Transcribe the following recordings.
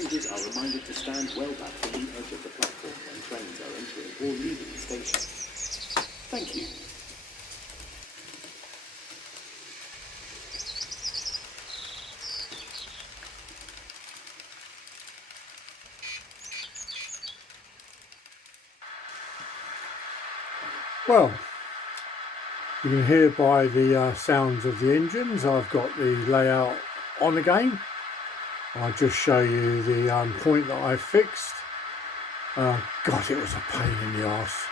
Passengers are reminded to stand well back from the edge of the platform when trains are entering or leaving the station. Thank you. Well, you can hear by the sounds of the engines, I've got the layout on again. I'll just show you the point that I fixed. God, it was a pain in the arse.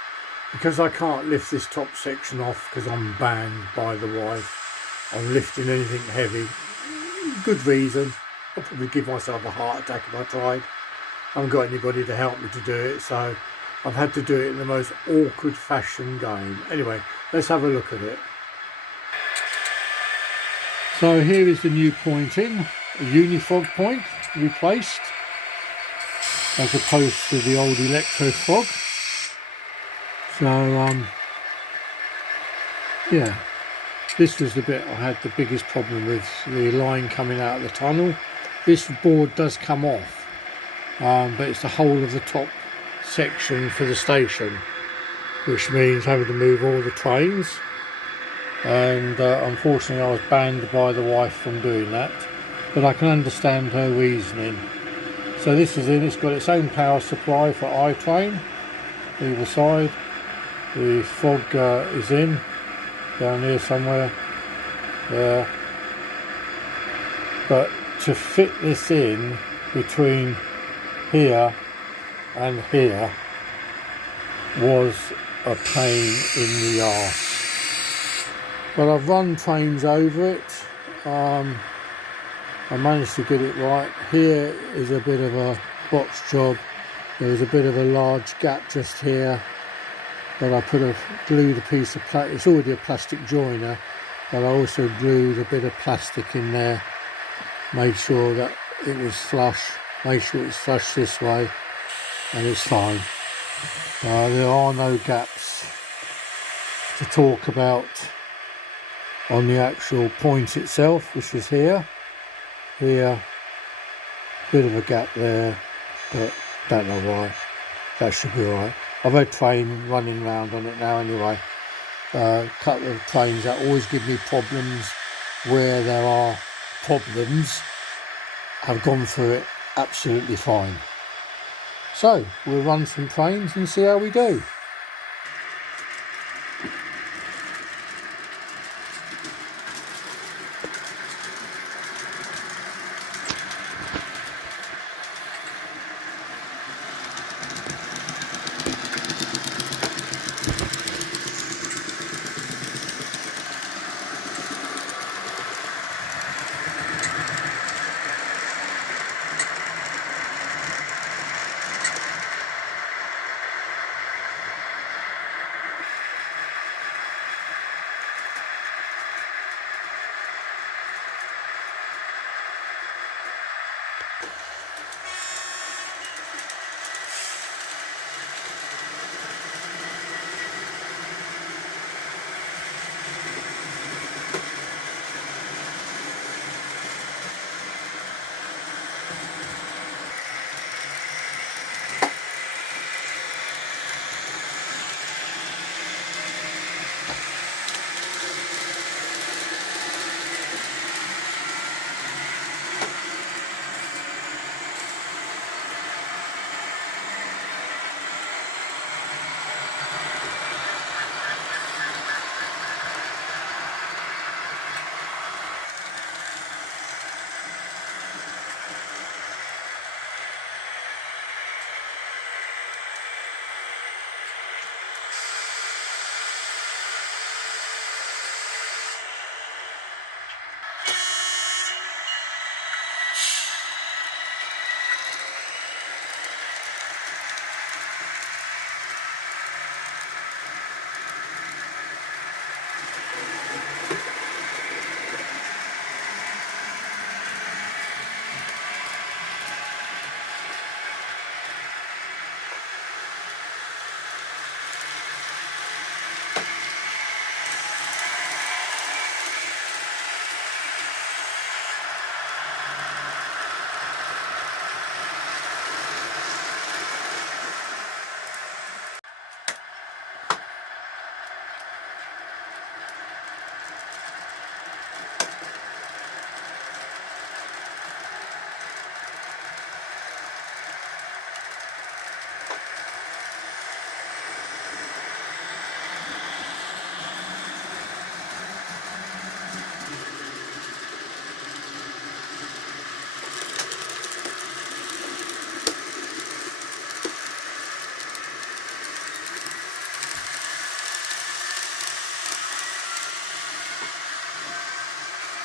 Because I can't lift this top section off because I'm banned by the wife on lifting anything heavy. Good reason. I'd probably give myself a heart attack if I tried. I haven't got anybody to help me to do it, so I've had to do it in the most awkward fashion going. Anyway, let's have a look at it. So here is the new point in, a unifog point replaced, as opposed to the old electrofog. So yeah, this was the bit I had the biggest problem with, the line coming out of the tunnel. This board does come off, but it's the whole of the top section for the station, which means having to move all the trains, and unfortunately I was banned by the wife from doing that, but I can understand her reasoning. So this is in, it's got its own power supply for iTrain either side. The fog is in down here somewhere there, but to fit this in between here and here was a pain in the arse. But I've run trains over it. I managed to get it right. Here is a bit of a botch job. There was a bit of a large gap just here, but I glued a piece of plastic. It's already a plastic joiner, but I also glued a bit of plastic in there, made sure that it was flush, made sure it's flush this way, and it's fine. There are no gaps to talk about on the actual point itself, which is here, bit of a gap there, but don't know why. That should be alright. I've had train running around on it now anyway. A couple of trains that always give me problems where there are problems have gone through it absolutely fine. So we'll run some trains and see how we do.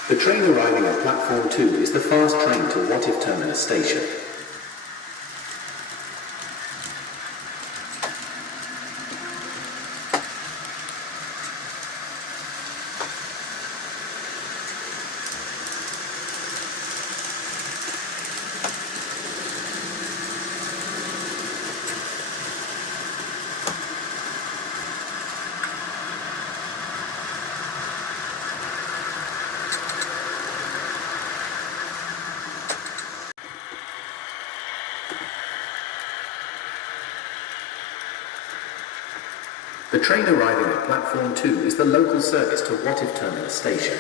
The train arriving at platform 2 is the fast train to Whatif Terminus station. The train arriving at platform 2 is the local service to Whatif Terminus station.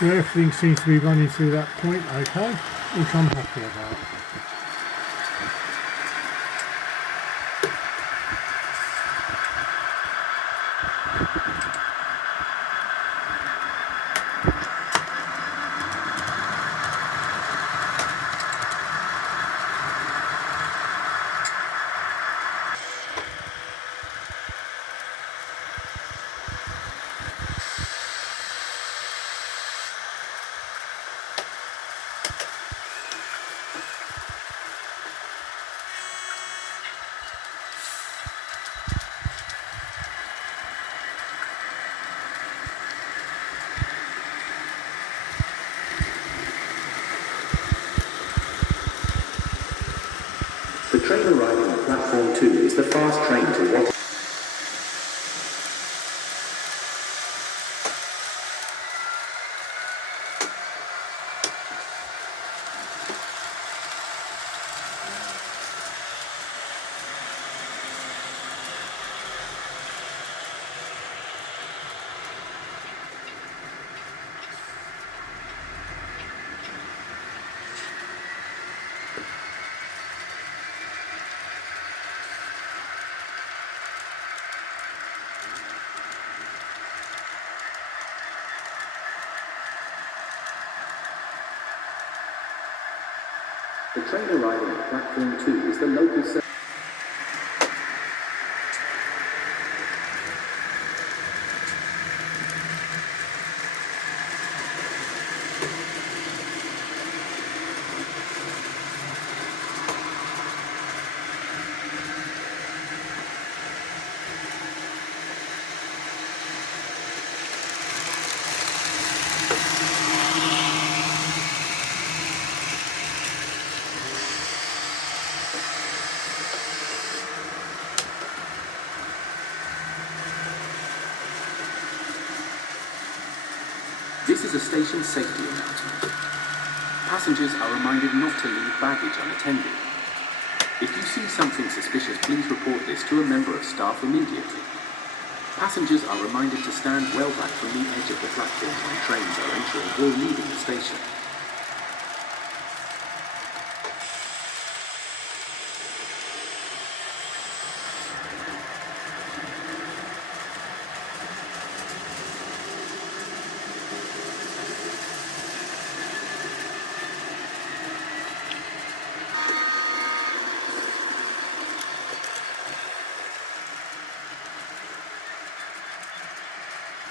So everything seems to be running through that point okay, which I'm happy about. The train arriving at platform 2 is the fast train to Whatif. The train arriving at platform 2 is the local service. This is a station safety announcement. Passengers are reminded not to leave baggage unattended. If you see something suspicious, please report this to a member of staff immediately. Passengers are reminded to stand well back from the edge of the platform when trains are entering or leaving the station.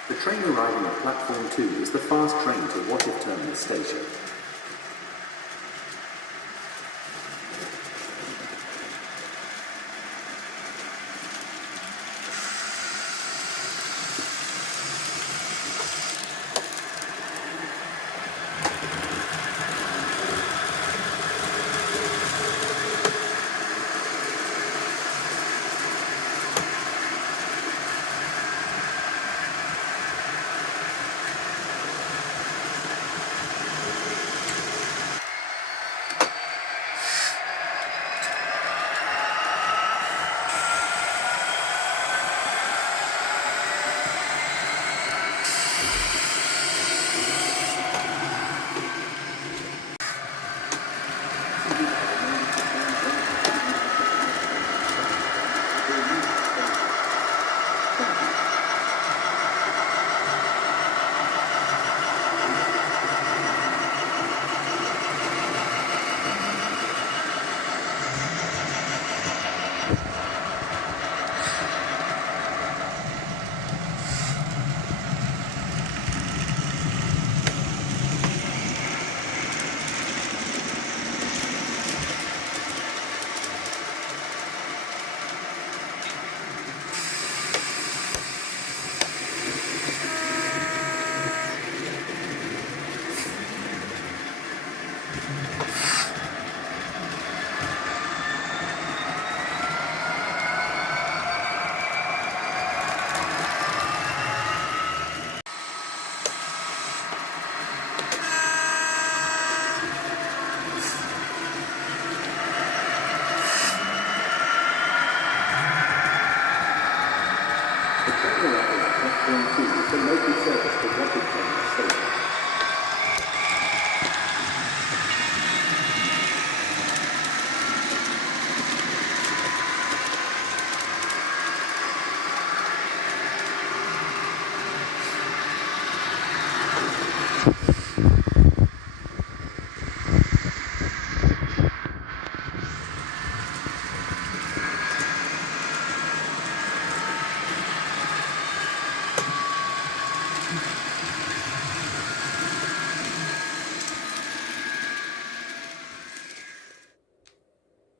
The train arriving at platform 2 is the fast train to Whatif Terminus station.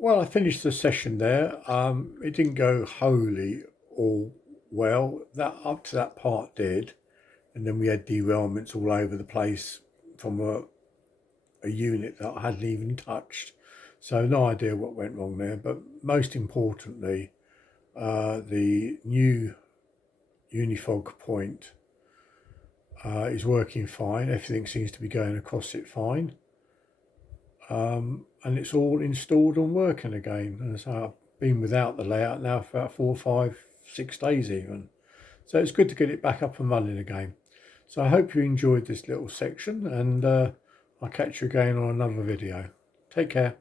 Well, I finished the session there. It didn't go wholly all well. That up to that part did, and then we had derailments all over the place from a unit that I hadn't even touched. So no idea what went wrong there. But most importantly, the new unifog point is working fine. Everything seems to be going across it fine. And it's all installed and working again. And so I've been without the layout now for about 4, 5, 6 days even. So it's good to get it back up and running again. So I hope you enjoyed this little section, and I'll catch you again on another video. Take care.